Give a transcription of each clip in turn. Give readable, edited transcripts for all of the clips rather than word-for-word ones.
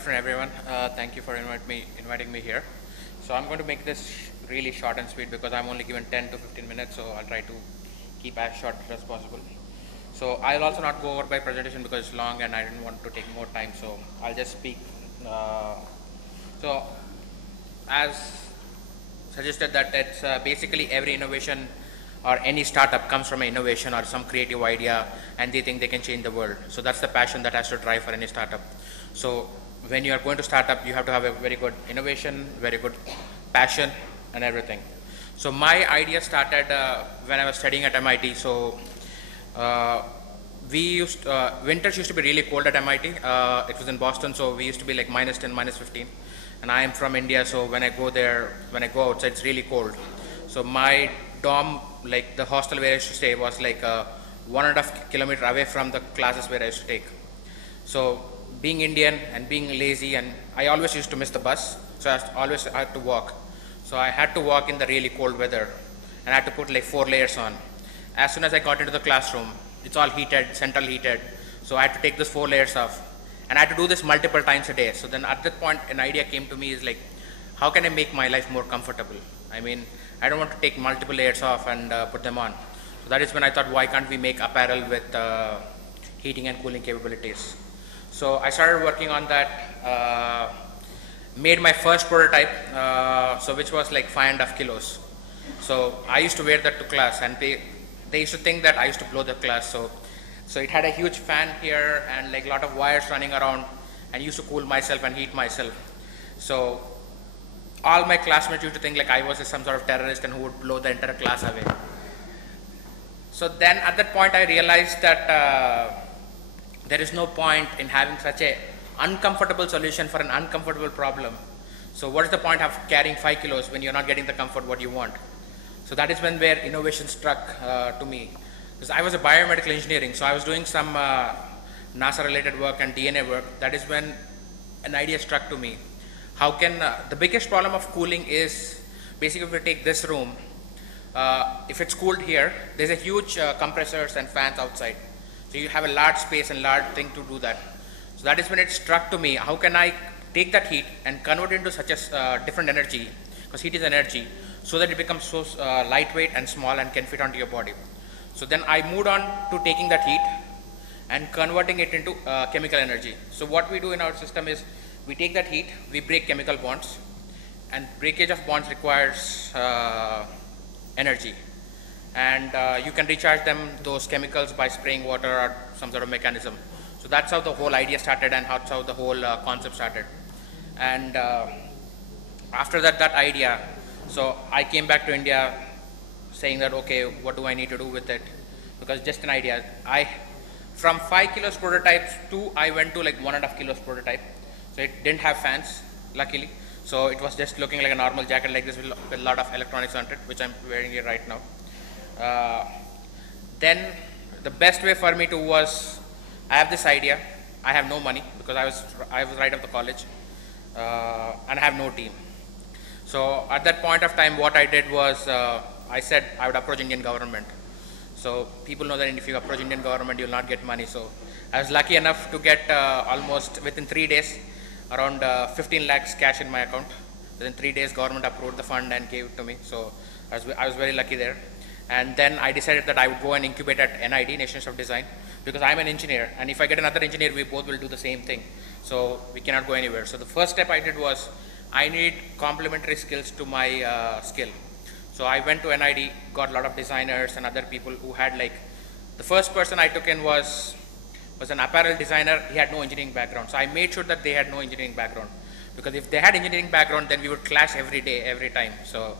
Good afternoon, everyone. Thank you for inviting me here. So I'm going to make this really short and sweet because I'm only given 10 to 15 minutes, so I'll try to keep as short as possible. So I'll also not go over my presentation because it's long and I didn't want to take more time, so I'll just speak. Uh, so as suggested that it's basically every innovation or any startup comes from an innovation or some creative idea and they think they can change the world. So that's the passion that has to drive for any startup. So when you are going to start up, you have to have a very good innovation, very good passion and everything. So my idea started when I was studying at MIT. So winters used to be really cold at MIT. It was in Boston, so we used to be like -10, -15. And I am from India, so when I go outside, it's really cold. So my dorm, like the hostel where I used to stay, was like 1.5 kilometers away from the classes where I used to take. So being Indian and being lazy, and I always used to miss the bus, so I always had to walk. So I had to walk in the really cold weather, and I had to put like 4 layers on. As soon as I got into the classroom, it's all heated, central heated, so I had to take those 4 layers off. And I had to do this multiple times a day. So then at that point, an idea came to me is like, how can I make my life more comfortable? I mean, I don't want to take multiple layers off and put them on. So that is when I thought, why can't we make apparel with heating and cooling capabilities? So I started working on that, made my first prototype, so which was like 5.5 kilos. So I used to wear that to class, and they used to think that I used to blow the class. So it had a huge fan here and like a lot of wires running around, and used to cool myself and heat myself. So all my classmates used to think like I was some sort of terrorist and who would blow the entire class away. So then at that point I realized that there is no point in having such a uncomfortable solution for an uncomfortable problem. So what is the point of carrying 5 kilos when you're not getting the comfort what you want? So that is where innovation struck to me. Because I was a biomedical engineering, so I was doing some NASA related work and DNA work. That is when an idea struck to me. How can, the biggest problem of cooling is, basically if we take this room, if it's cooled here, there's a huge compressors and fans outside. So you have a large space and large thing to do that. So that is when it struck to me, how can I take that heat and convert it into such a different energy, because heat is energy, so that it becomes so lightweight and small and can fit onto your body. So then I moved on to taking that heat and converting it into chemical energy. So what we do in our system is, we take that heat, we break chemical bonds, and breakage of bonds requires energy. And you can recharge those chemicals by spraying water or some sort of mechanism. So that's how the whole idea started, and that's how the whole concept started. And after that idea, so I came back to India saying that, okay, what do I need to do with it? Because just an idea. From 5 kilos prototypes I went to like 1.5 kilos prototype. So it didn't have fans, luckily. So it was just looking like a normal jacket like this with a lot of electronics on it, which I'm wearing here right now. Then the best way for me to was, I have this idea, I have no money because I was right out of college, and I have no team. So at that point of time, what I did was, I said I would approach Indian government. So people know that if you approach Indian government, you'll not get money. So I was lucky enough to get almost within 3 days, around 15 lakhs cash in my account. Within 3 days, government approved the fund and gave it to me. So I was very lucky there. And then I decided that I would go and incubate at NID, National Institute of Design, because I'm an engineer, and if I get another engineer, we both will do the same thing. So we cannot go anywhere. So the first step I did was, I need complementary skills to my skill. So I went to NID, got a lot of designers and other people who had like, the first person I took in was an apparel designer. He had no engineering background. So I made sure that they had no engineering background, because if they had engineering background, then we would clash every day, every time. So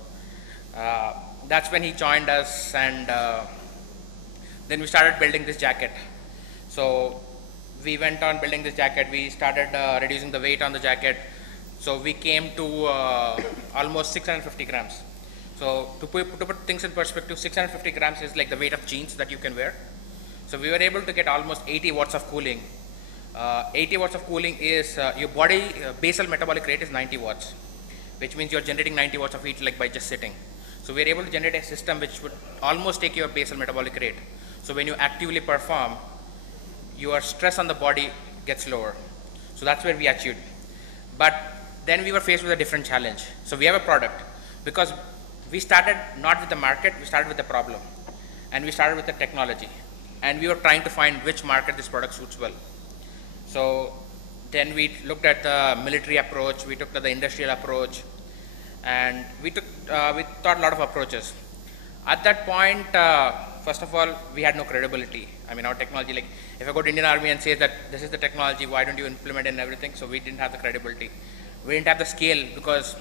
that's when he joined us, and then we started building this jacket. So we went on building this jacket. We started reducing the weight on the jacket. So we came to almost 650 grams. So to put things in perspective, 650 grams is like the weight of jeans that you can wear. So we were able to get almost 80 watts of cooling. 80 watts of cooling is, your body basal metabolic rate is 90 watts, which means you're generating 90 watts of heat like by just sitting. So we are able to generate a system which would almost take your basal metabolic rate. So when you actively perform, your stress on the body gets lower. So that's where we achieved. But then we were faced with a different challenge. So we have a product, because we started not with the market, we started with the problem. And we started with the technology. And we were trying to find which market this product suits well. So then we looked at the military approach, we took the industrial approach, and we thought a lot of approaches. At that point, first of all, we had no credibility. I mean, our technology, like if I go to Indian Army and say that this is the technology, why don't you implement it and everything? So we didn't have the credibility. We didn't have the scale, because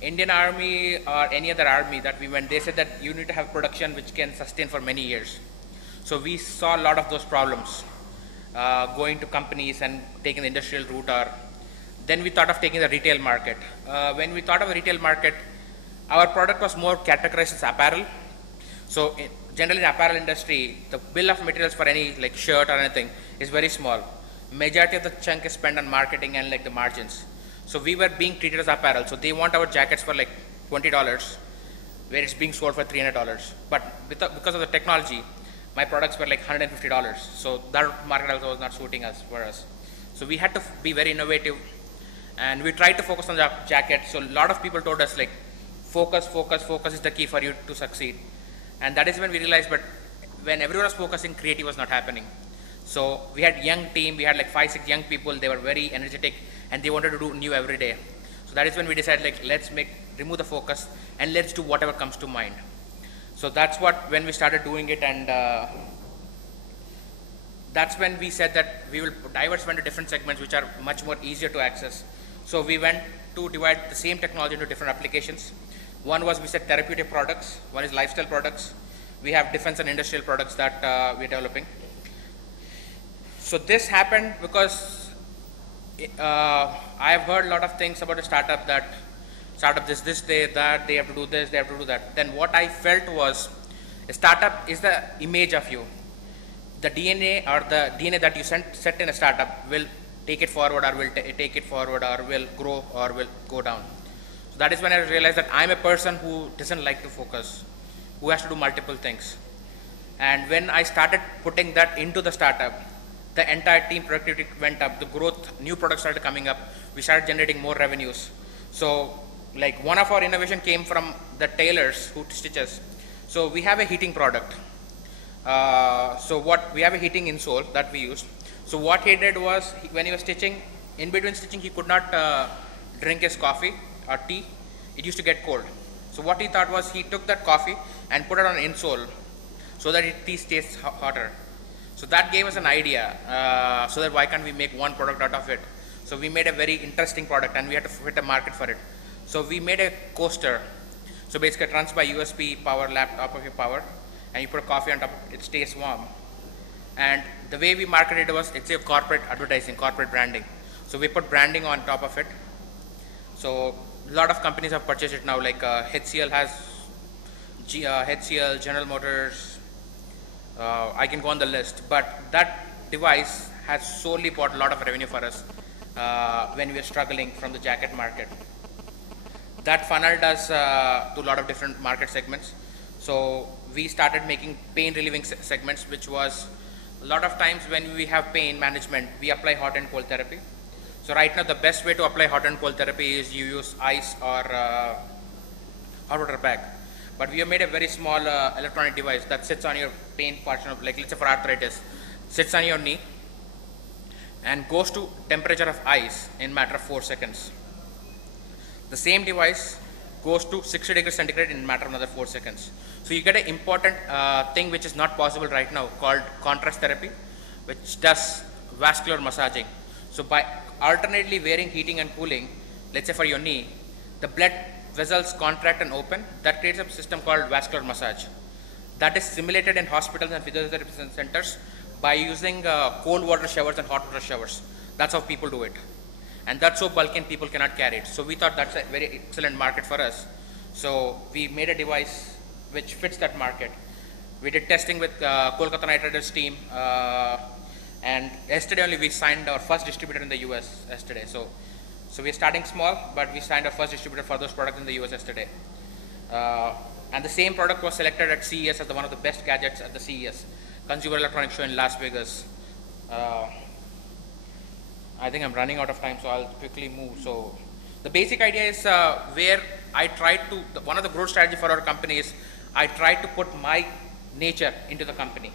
Indian Army or any other army that we went, they said that you need to have production which can sustain for many years. So we saw a lot of those problems, going to companies and taking the industrial route. Or then we thought of taking the retail market. When we thought of the retail market, our product was more categorized as apparel. So generally in apparel industry, the bill of materials for any like shirt or anything is very small. Majority of the chunk is spent on marketing and like the margins. So we were being treated as apparel. So they want our jackets for like $20, where it's being sold for $300. But because of the technology, my products were like $150. So that market also was not suiting us for us. So we had to be very innovative, and we tried to focus on the jacket. So a lot of people told us like, focus is the key for you to succeed. And that is when we realized, but when everyone was focusing, creative was not happening. So we had young team, we had like 5-6 young people, they were very energetic and they wanted to do new every day. So that is when we decided like, let's remove the focus and let's do whatever comes to mind. So that's when we started doing it, and that's when we said that we will diversify into different segments which are much more easier to access. So we went to divide the same technology into different applications. One was, we said, therapeutic products. One is lifestyle products. We have defense and industrial products that we're developing. So this happened because I have heard a lot of things about a startup, that startup this, they have to do this, they have to do that. Then what I felt was, a startup is the image of you. The DNA that you set in a startup will take it forward, or will take it forward, or will grow, or will go down. So that is when I realized that I'm a person who doesn't like to focus, who has to do multiple things. And when I started putting that into the startup, the entire team productivity went up, the growth, new products started coming up, we started generating more revenues. So like one of our innovation came from the tailors who stitch us. So we have a heating product. We have a heating insole that we use. So what he did was, when he was stitching, in between stitching, he could not drink his coffee or tea. It used to get cold. So what he thought was, he took that coffee and put it on an insole so that tea stays hotter. So that gave us an idea, so that why can't we make one product out of it. So we made a very interesting product, and we had to fit a market for it. So we made a coaster. So basically it runs by USB power, laptop of your power, and you put a coffee on top, it stays warm. And the way we marketed it was, it's a corporate advertising, corporate branding. So we put branding on top of it. So a lot of companies have purchased it now, like HCL has, HCL, General Motors, I can go on the list. But that device has solely brought a lot of revenue for us when we were struggling from the jacket market. That funneled us to a lot of different market segments. So we started making pain relieving segments, which was, a lot of times when we have pain management, we apply hot and cold therapy. So right now the best way to apply hot and cold therapy is you use ice or hot water bag. But we have made a very small electronic device that sits on your pain portion of, like let's say for arthritis, sits on your knee and goes to temperature of ice in matter of 4 seconds. The same device goes to 60 degrees centigrade in a matter of another 4 seconds. So you get an important thing which is not possible right now, called contrast therapy, which does vascular massaging. So by alternately wearing heating and cooling, let's say for your knee, the blood vessels contract and open. That creates a system called vascular massage. That is simulated in hospitals and physiotherapy centers by using cold water showers and hot water showers. That's how people do it. And that's so bulky and people cannot carry it. So we thought that's a very excellent market for us. So we made a device which fits that market. We did testing with Kolkata Knight Riders team, and yesterday only we signed our first distributor in the US yesterday. So we're starting small, but we signed our first distributor for those products in the US yesterday. And the same product was selected at CES as one of the best gadgets at the CES, Consumer Electronics Show in Las Vegas. I think I'm running out of time, so I'll quickly move. So the basic idea is where I try to, one of the growth strategy for our company is I try to put my nature into the company.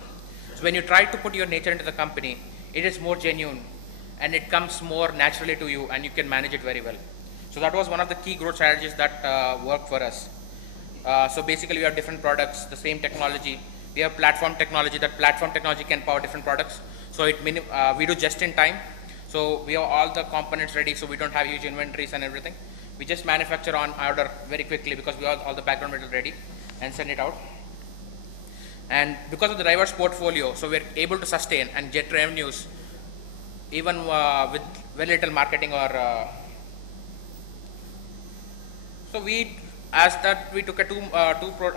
So when you try to put your nature into the company, it is more genuine and it comes more naturally to you and you can manage it very well. So that was one of the key growth strategies that worked for us. So basically we have different products, the same technology. We have platform technology. That platform technology can power different products. So we do just in time. So we have all the components ready, so we don't have huge inventories and everything. We just manufacture on order very quickly because we have all the background material ready and send it out. And because of the diverse portfolio, so we're able to sustain and get revenues even with very little marketing or so we took a two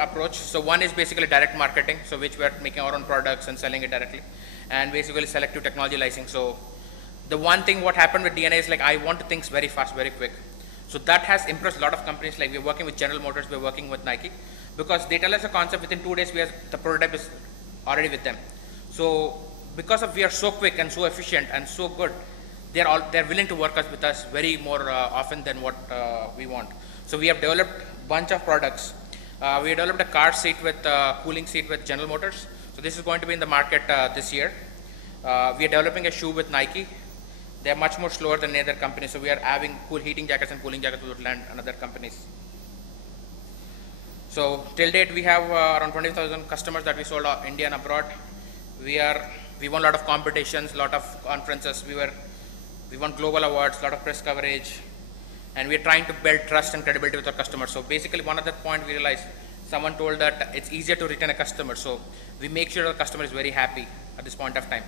approach. So one is basically direct marketing, so which we are making our own products and selling it directly, and basically selective technology licensing. So the one thing what happened with DNA is like I want things very fast, very quick. So that has impressed a lot of companies. Like we're working with General Motors, we're working with Nike, because they tell us a concept within 2 days. The prototype is already with them. So because of we are so quick and so efficient and so good, they're willing to work with us very more often than what we want. So we have developed a bunch of products. We developed a car seat with cooling seat with General Motors. So this is going to be in the market this year. We are developing a shoe with Nike. They are much more slower than other companies. So we are having cool heating jackets and cooling jackets with land and other companies. So till date we have around 20,000 customers that we sold India and abroad. We won a lot of competitions, a lot of conferences. We won global awards, a lot of press coverage, and we are trying to build trust and credibility with our customers. So basically one of that point we realized, someone told that it's easier to retain a customer. So we make sure the customer is very happy at this point of time.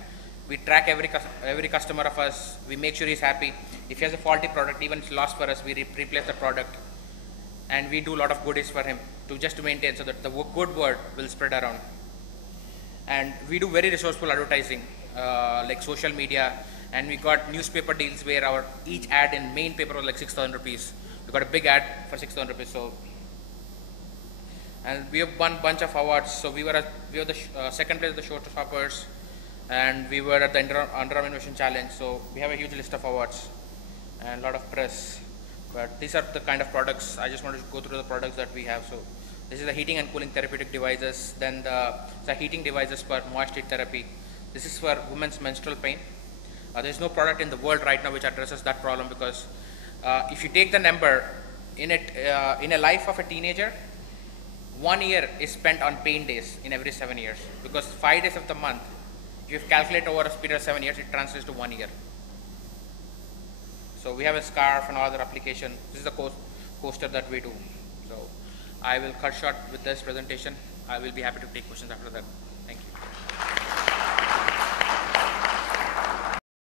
We track every customer of us. We make sure he's happy. If he has a faulty product, even if it's lost for us, we replace the product. And we do a lot of goodies for him to maintain so that the good word will spread around. And we do very resourceful advertising, like social media. And we got newspaper deals where each ad in main paper was like 6,000 rupees. We got a big ad for 6,000 rupees. So, and we have won a bunch of awards. So we were the second place at the Showstoppers, and we were at the Underarm Innovation Challenge. So we have a huge list of awards and a lot of press. But these are the kind of products. I just want to go through the products that we have. So this is the heating and cooling therapeutic devices. Then the heating devices for moist heat therapy. This is for women's menstrual pain. There's no product in the world right now which addresses that problem, because if you take the number in a life of a teenager, 1 year is spent on pain days in every 7 years, because 5 days of the month, if you calculate over a period of 7 years, it translates to 1 year. So we have a scarf and other application. This is the coaster that we do. So I will cut short with this presentation. I will be happy to take questions after that. Thank you.